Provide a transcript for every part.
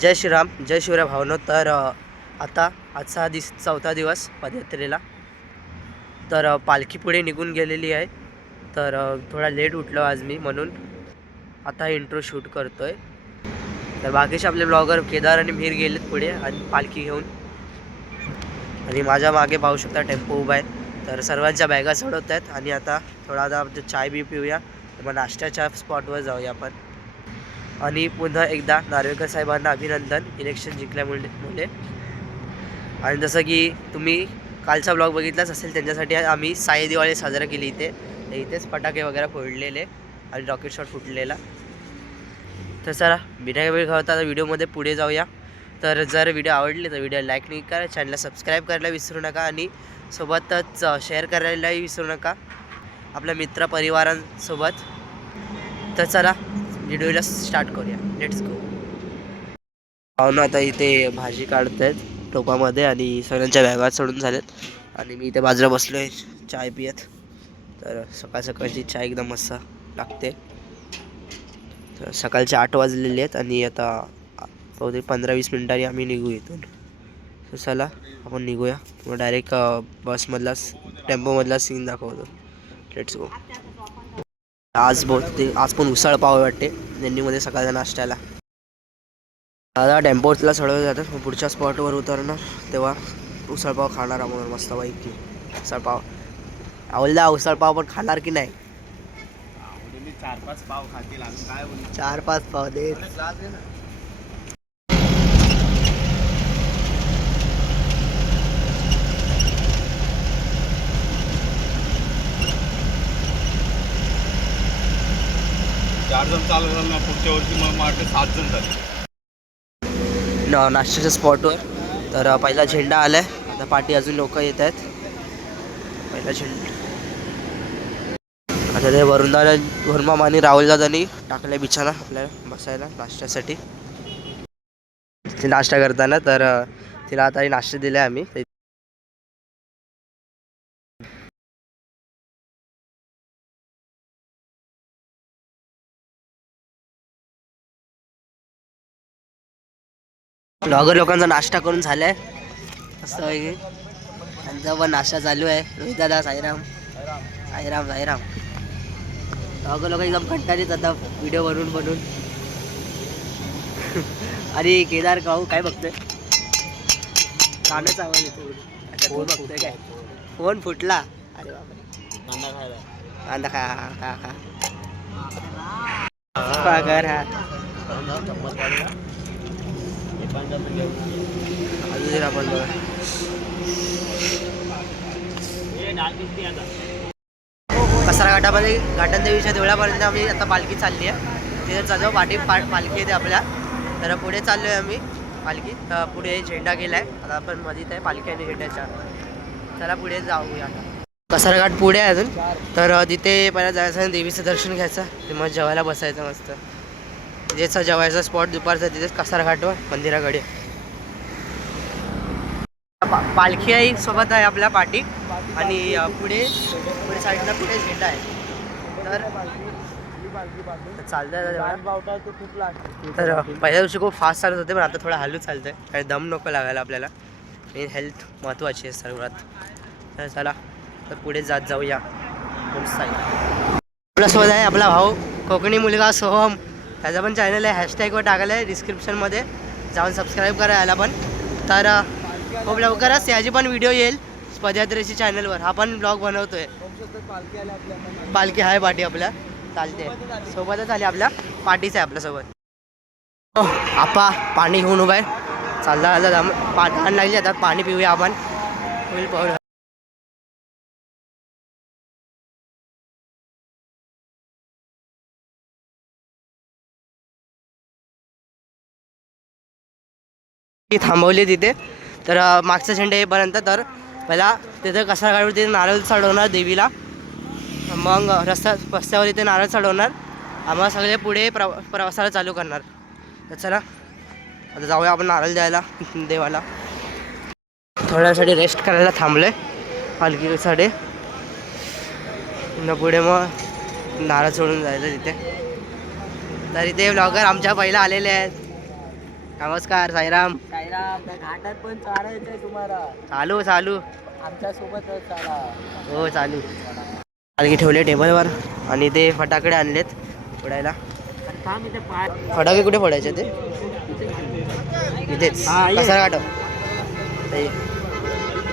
जय श्रीराम जय शिवराय भावनो. तर आता आजचा हा दिस चौथा दिवस पदयात्रेला. तर पालखी पुढे निघून गेलेली आहे. तर थोडा लेट उठलो आज मी म्हणून. आता इंट्रो शूट करतो आहे तर बाकीचे आपले ब्लॉगर केदार आणि मीर गेलेत पुढे आणि पालखी घेऊन. आणि माझ्या मागे पाहू शकता टेम्पो उभा आहे. तर सर्वांच्या बॅगा चढवत आहेत. आणि आता थोडा आता चाय बी पिऊया. मग नाश्त्याच्या स्पॉटवर जाऊया आपण. आणि पुन्हा एकदा नार्वेकर साहेबांना अभिनंदन. इलेक्शन जिंकल्यामुळे आणि जसं की तुम्ही कालचा ब्लॉग बघितलाच असेल त्यांच्यासाठी आम्ही साई दिवाळी साजरा केली इथे. तर इथेच फटाके वगैरे फोडलेले आणि रॉकेट शॉट फुटलेला. तर चला बिना वेळ घालता आता व्हिडिओमध्ये पुढे जाऊया. तर जर व्हिडिओ आवडले तर व्हिडिओ लाईक नाही करा चॅनलला सबस्क्राईब करायला विसरू नका आणि सोबतच शेअर करायलाही विसरू नका. आपल्या मित्र परिवारांसोबत तर चला व्हिडिओला स्टार्ट करूया. लेट्स गो पाहुणं आता इथे भाजी काढत आहेत टोपामध्ये आणि सगळ्यांच्या बॅगात सोडून झाल्यात. आणि मी इथे बाजूला बसलो आहे चाय पियत. तर सकाळ सकाळची चाय एकदम मस्त लागते. तर सकाळचे आठ वाजलेले आहेत आणि आता बहुतेक पंधरा वीस मिनिटांनी आम्ही निघू इथून. तर चला आपण निघूया. मग डायरेक्ट बसमधला टेम्पोमधला सीन दाखवतो. लेट्स गो आज बहुतेक आज पण उसळ पाव वाटते. दिंडीमध्ये सकाळच्या नाश्त्याला. दादा टेम्पोला चढवलं जातात. मग पुढच्या स्पॉटवर उतरणार. तेव्हा उसळपाव खाणार आपण मस्तपैकी. उसळपाव आवडला उसळपाव पण खाणार की नाही? चार पाच पाव खातील. चार पाच पाव दे. चार जण चालत झालं ना पुढच्या वर्षी मग माझे सात जण झाले नाश्त्याच्या स्पॉटवर तर पहिला झेंडा आलाय. आता पाठी अजून लोक येत आहेत. पहिला झेंडा. आता ते वरुणदादा वरुणमामा आणि राहुल दादानी टाकले बिछाना आपल्याला बसायला नाश्त्यासाठी. ते नाश्ता करताना तर तिला आता नाश्ता दिला आम्ही. ब्लॉगर लोकांचा नाश्ता करून झालाय. मस्त पैकी त्यांचा पण नाश्ता चालू आहे. रोहित दादा साईराम. साईराम साईराम. ब्लॉगर लोक एकदम कंटाळीत आता व्हिडिओ बनवून बनवून. आणि केदार काऊ काय बघतोय? कानच आवाज येतो फोन बघतोय काय? फोन फुटला. अरे बापरे. कांदा खा खा खा खा कर हा अजून कसारा घाटामध्ये घाटन देवीच्या देवळापर्यंत आम्ही आता पालखी चालली आहे. तिथे चालू पाठी पा पालखी येते आपल्या तर पुढे चाललो आहे आम्ही. पालखी तर पुढे झेंडा गेला आहे आता आपण मध्ये आहे पालखी आणि झेंड्याच्या. चला पुढे जाऊया आता. कसारघाट पुढे आहे अजून. तर तिथे पहिला जायचं देवीचं दर्शन घ्यायचं. ते मग जेवायला बसायचं मस्त. जेचा जेवायचा स्पॉट दुपारचा तिथेच कसारघाटवर मंदिराकडे. पालखी आई सोबत आहे आपल्या पाठी. आणि पुढे पुढे साईडला पुढे झेंडा आहे. तर तर चालतंय तर पहिल्या दिवशी खूप फास्ट चालत होते पण आता थोडं हलू चालतंय. काही दम नको लागायला आपल्याला. मेन हेल्थ महत्त्वाची आहे सर्वात. तर चला तर पुढे जात जाऊया. आपल्यासोबत आहे आपला भाऊ. कोकणी मुलगा सोहम. त्याचा पण चॅनल आहे हॅशटॅगवर टाकलं आहे डिस्क्रिप्शनमध्ये जाऊन सबस्क्राईब करा याला पण. तर खूप लवकरच याची पण व्हिडिओ येईल पदयात्रेची चॅनलवर हा पण ब्लॉग बनवतोय. पालखी आहे पाठी आपल्या. चालते. सोबतच आली आपल्या. पाठीच आहे आपल्यासोबत हो, आपा पाणी घेऊन उभा आहे. चालला चालला पाणी पा लागली आता. पाणी पिऊया आपण. होईल पाहूया थांबवली तिथे. तर मागचा झेंडा येईपर्यंत तर पहिला तिथे कसा काढून तिथे नारळ चढवणार देवीला. मग रस्ता रस्त्यावर इथे नारळ चढवणार. आम्हाला सगळे पुढे प्रवा प्रवासाला चालू करणार. तर चला आता जाऊया आपण नारळ द्यायला देवाला. थोड्यासाठी रेस्ट करायला थांबले पालखीसाठी न पुढे मग नारळ सोडून जायचं तिथे. तर इथे ब्लॉगर आमच्या पहिला आलेले आहेत. नमस्कार साईराम. साईराम त्या घाटात पण चालायचंय तुम्हाला. चालू चालू. आमच्या सोबतच चाला. हो चालू. पालखी ठेवले टेबलवर आणि ते फटाकडे आणलेत फोडायला. फटाके कुठे फोडायचे ते? इथेच. कसा काटव ते.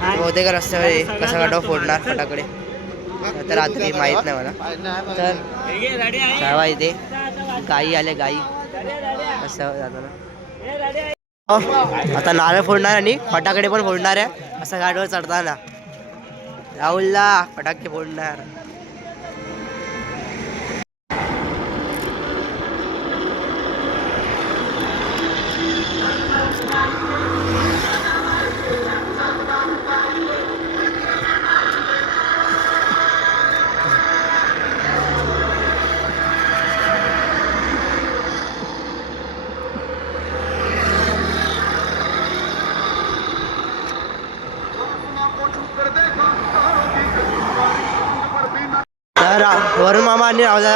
बहुतेक रस्त्यावर. कसा काटव फोडणार फटाकडे. तर रात्री माहीत नाही मला. तर इथे. गाई आले गाई. रस्त्यावर जाताना. आता नारळ फोडणार आणि फटाकडे पण फोडणार आहे. असं गाडीवर चढताना. राहुलला फटाके फोडणार.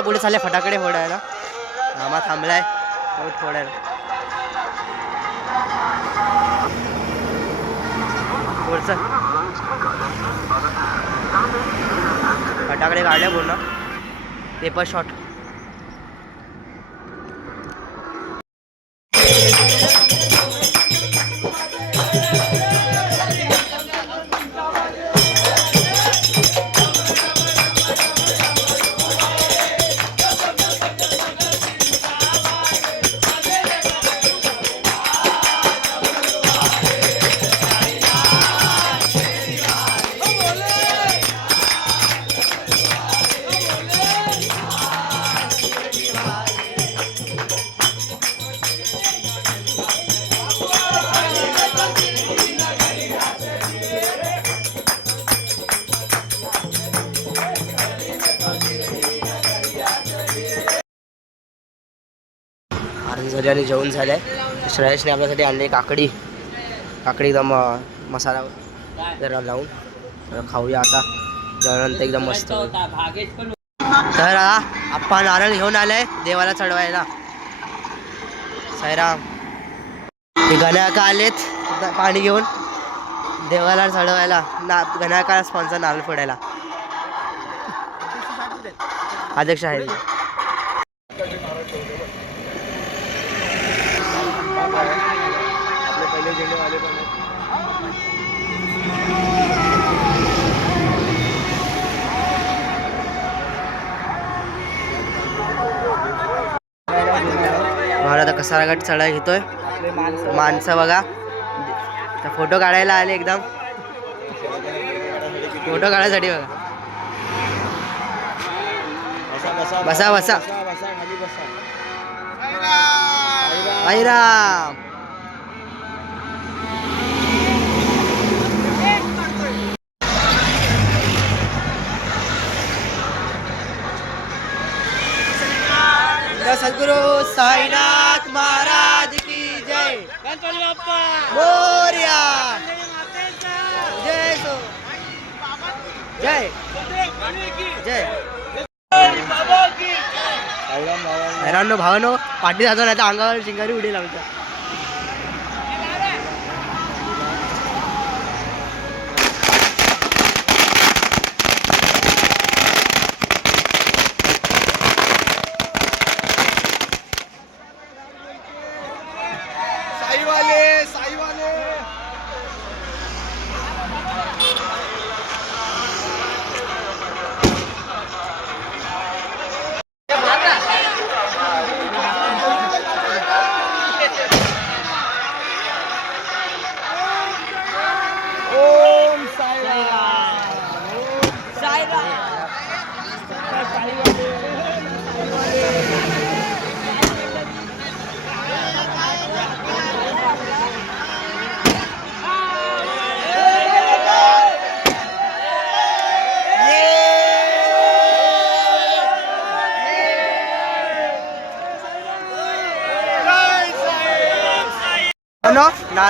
मामा पुढे चालले फटाकडे फोडायला. मामा थांबलाय. फोडायला. फटाकडे काढले पूर्ण. पेपर शॉट आरती जेवण झालं जेवण झालंय. श्रेयसने आपल्यासाठी आणली काकडी. काकडी एकदम मसाला जरा लावून खाऊया आता. जेवणानंतर एकदम मस्त. तर आप्पा नारळ घेऊन आलाय देवाला चढवायला. साईराम ते गण्याका आलेत. पाणी घेऊन देवाला चढवायला. ना गण्याका स्पॉन्सर नारळ फोडायला. अध्यक्ष आहे आपले पहिले झेंडेवाले पण आहेत. आता कसा गट चढाई घेतोय. माणसं बघा. तर फोटो काढायला आले एकदम. फोटो काढायसाठी बघा. बसा बसा. बसा बसा बसा बसा. खाली बसा राम. सद्गुरु साईनाथ महाराज की जय मोर्या जय सो जय जय साईराम हैरानो भावानो पाठी जातो नाही तर अंगावर शिंगारी उडेल आमच्या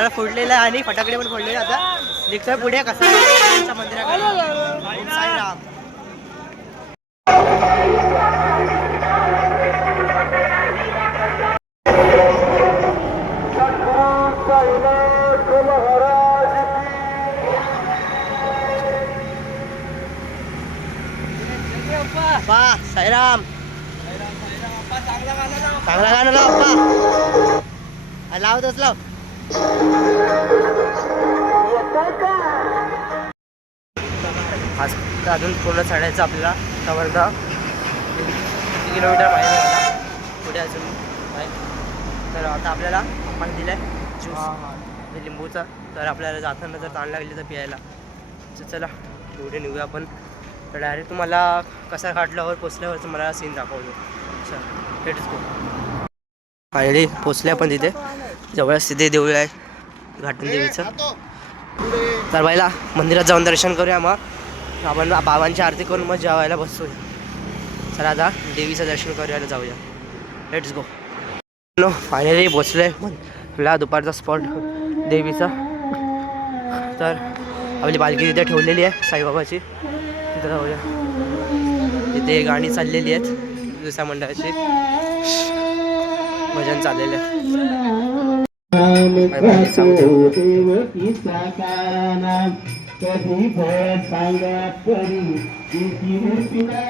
नारळ फोडलेला आहे आणि फटाकडे पण फोडलेले. आता निघतोय पुढे कसं मंदिराकडे. साईराम. अप्पा साईराम. चांगला गाणं लाव अप्पा. लाव लाव. आज अजून पूर्ण चढायचं आपल्याला. त्यावरदा किती किलोमीटर माहिती मला पुढे अजून आहे. तर आता आपल्याला आपण दिलं आहे ज्यूस लिंबूचा. तर आपल्याला जाताना जर ताण लागली तर प्यायला. तर चला पुढे निघूया आपण. तर डायरेक्ट तुम्हाला कसा घाटल्यावर पोचल्यावरच मला सीन दाखवतो. चल लेट्स गो फायनली पोचले आपण तिथे. जवळच तिथे देऊळ आहे घाटन देवीचं. तर पहिला मंदिरात जाऊन दर्शन करूया मग. आपण बाबांची आरती करून मग जेवायला बसूया. चला आता देवीचं दर्शन करूया जाऊया. लेट्स गो नो फायनली पोचले. मला दुपारचा स्पॉट देवीचा. तर आपली पालखी तिथे ठेवलेली आहे साईबाबाची. तिथं जाऊया. तिथे गाणी चाललेली आहेत दुसऱ्या मंडळाची. भजन चाललेलं आहे. बाय बाय, सांगतो. कधी फळ सांगा परी तिची मूर्तीला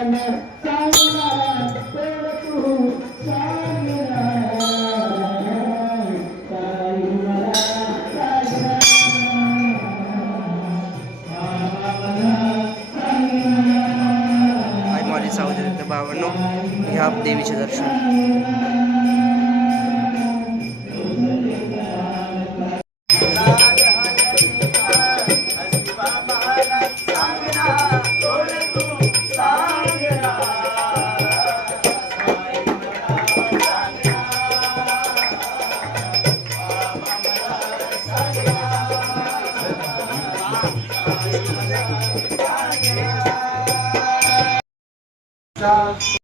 चांगला तर तू चांगला आई मॉली सावधी बाबांनो ह्या देवीचे दर्शन Tchau.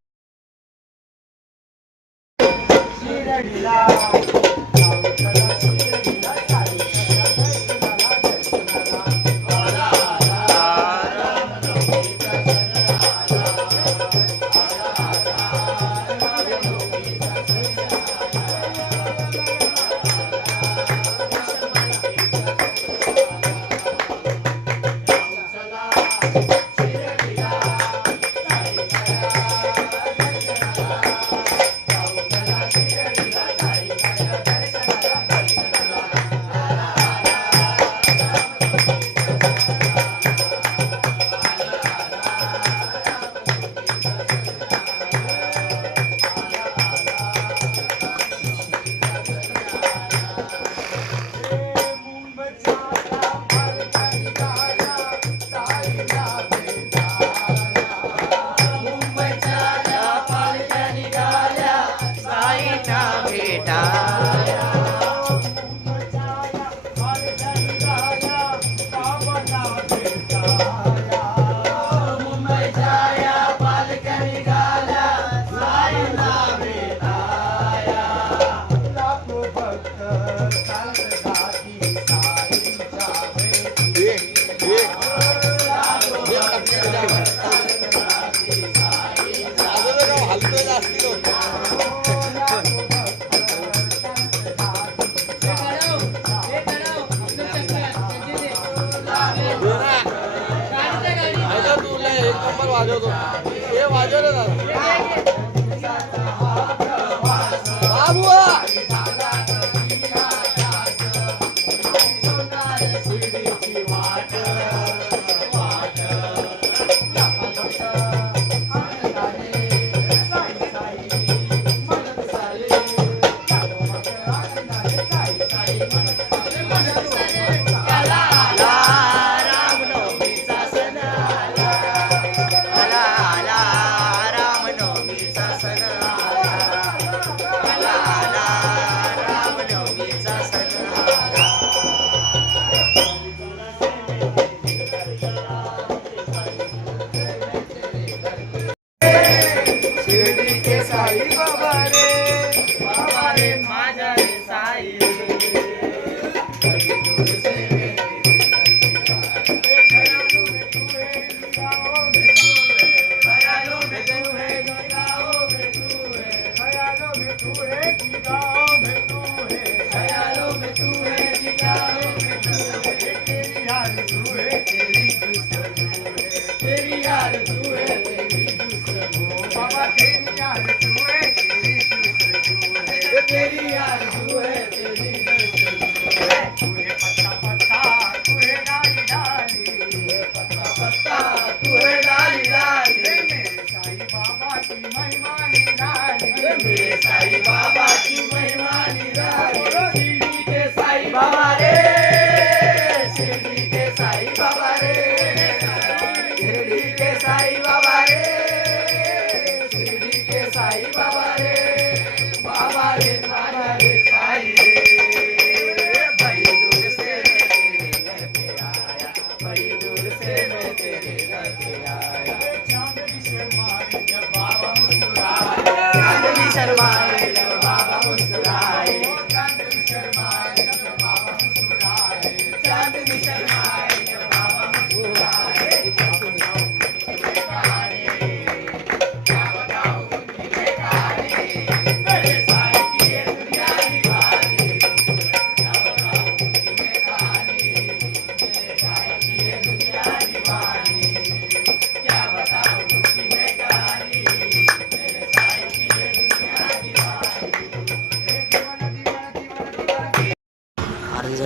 Amen.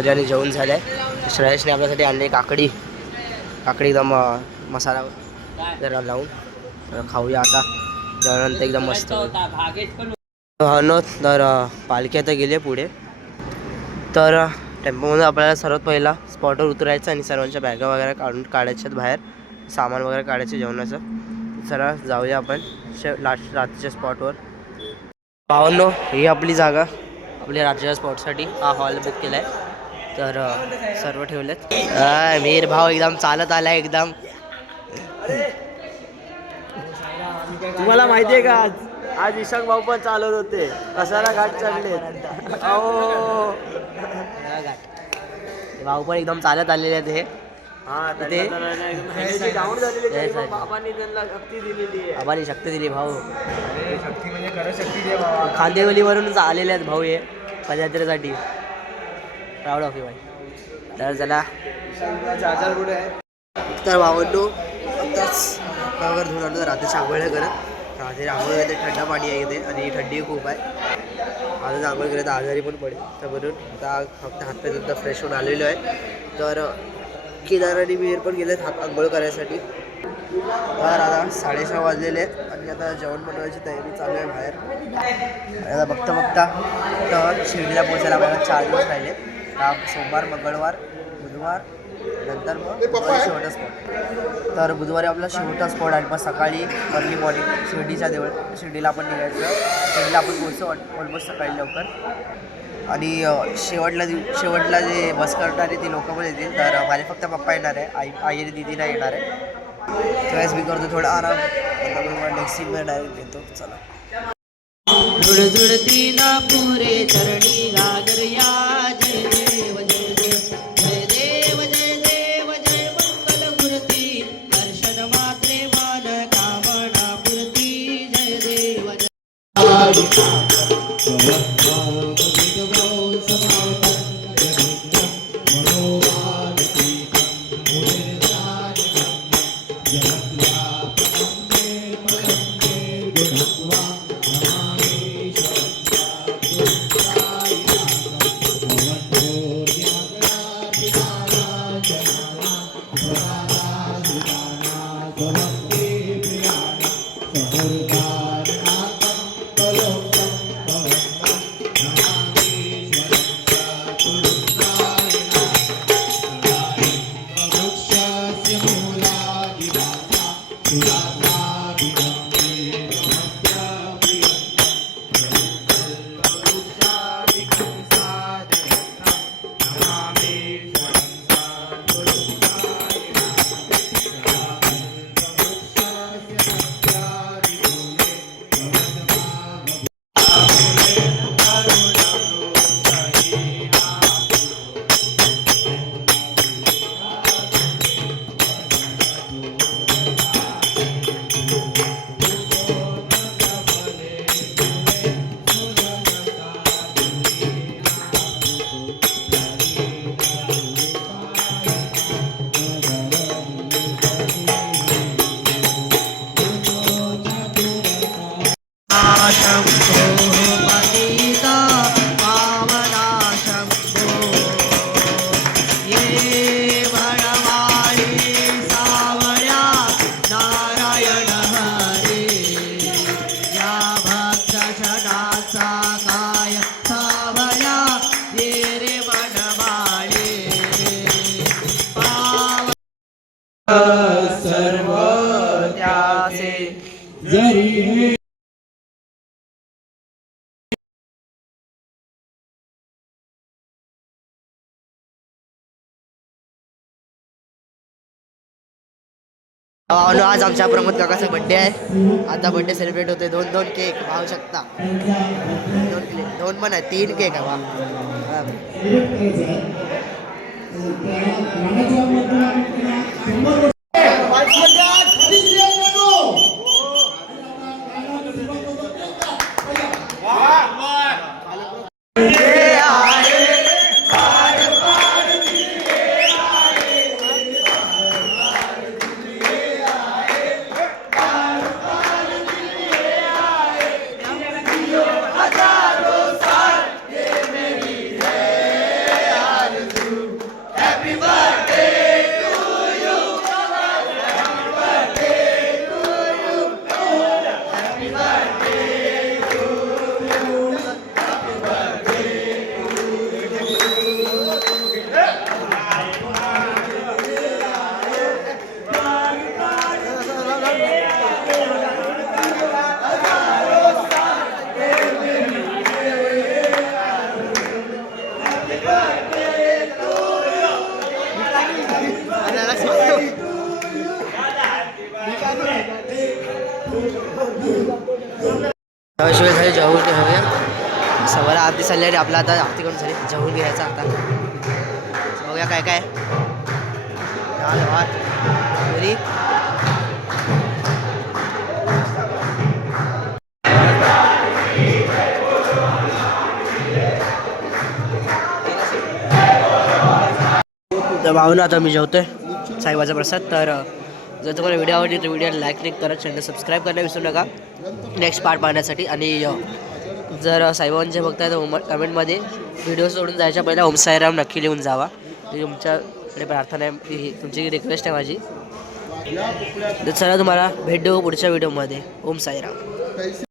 घरी आणि जेवण झालं आहे श्रेयसने आपल्यासाठी आणली काकडी. काकडी एकदम मसाला जरा लावून खाऊया आता. त्यानंतर एकदम मस्त. होईल. तर पालखी आता गेली पुढे. तर टेम्पोमधून टेम्पोमध्ये आपल्याला सर्वात पहिला स्पॉटवर उतरायचं आणि सर्वांच्या बॅगा वगैरे काढून काढायच्यात बाहेर. सामान वगैरे काढायचं जेवणाचं. चला जाऊया आपण शे लास्ट रात्रीच्या स्पॉटवर पावनो ही आपली जागा. आपल्या रात्रीच्या स्पॉटसाठी हा हॉल बुक केला आहे तर सर्व ठेवलेत. मीर भाऊ एकदम चालत आला एकदम. तुम्हाला माहिती आहे का आज? आज इशाक भाऊ पण चालत होते. कसाला घाट चढले भाऊ पण एकदम चालत आलेले आहेत हे. बाबांनी शक्ती दिली भाऊ. खांदेवलीवरून आलेले आहेत भाऊ हे पदयात्रेसाठी. प्राऊड ऑफ यू भाई. तर चला तर भावंडो आत्ताच वगैरे धुवून आणतो रात्री आंघोळ नाही करत रात्री आंघोळ येते थंड पाणी आहे इथे आणि थंडी खूप आहे. आता आंघोळ केलं तर आजारी पण पडेल. तर म्हणून आता फक्त हातपाय सुद्धा फ्रेश होऊन आलेलो आहे. तर केदार आणि विहीर पण गेलेत हात आंघोळ करायसाठी. तर आता साडेसहा वाजलेले आहेत आणि आता जेवण बनवायची तयारी चालू आहे बाहेर. आता बघता बघता तर शिर्डीला पोहोचायला आपल्याला चार दिवस राहिले. हा सोमवार मंगळवार बुधवार नंतर मग शेवटचा स्पॉट तर बुधवारी आपला शेवटचा स्पॉट आहे मग सकाळी अर्ली मॉर्निंग शिर्डीच्या देवळ शिर्डीला आपण निघायचं. शिर्डीला आपण पोहोचू ऑलमोस्ट सकाळी लवकर. आणि शेवटला दिव शेवटला जे बस करणारे ती लोक पण येतील. तर माझे फक्त पप्पा येणार आहे. आई आई आणि दिदी नाही येणार आहे. त्यावेळेस मी करतो थोडा आराम. नंतर मग मला नेक्स्ट सीन डायरेक्ट येतो चला. झुडझुडती ना पुरे चरणी गागरया जय भावानो आज आमच्या प्रमोद काकाचा बड्डे आहे. आता बड्डे सेलिब्रेट होते दोन दोन केक पाहू शकता. दोन केक दोन पण आहे. तीन केक आहे वा सवाला आरती चालली आपला आता आरती करून झाली. जेवून घ्यायचं आता. बघूया काय काय. डाळ भात पुरी. तर भावना आता मी जेवतोय. साईबाचा प्रसाद. तर जर तुम्हाला व्हिडिओ आवडली तर व्हिडिओला लाईक क्लिक करा. चॅनल सबस्क्राईब करायला विसरू नका. नेक्स्ट पार्ट पाहण्यासाठी आणि जर साईबाबांचे बघताय तर कमेंटमध्ये व्हिडिओ सोडून जायच्या पहिला ओम साईराम नक्की लिहून जावा. तुमच्याकडे प्रार्थना आहे ही तुमची रिक्वेस्ट आहे माझी. तर चला तुम्हाला भेट देऊ पुढच्या व्हिडिओमध्ये ओम साईराम.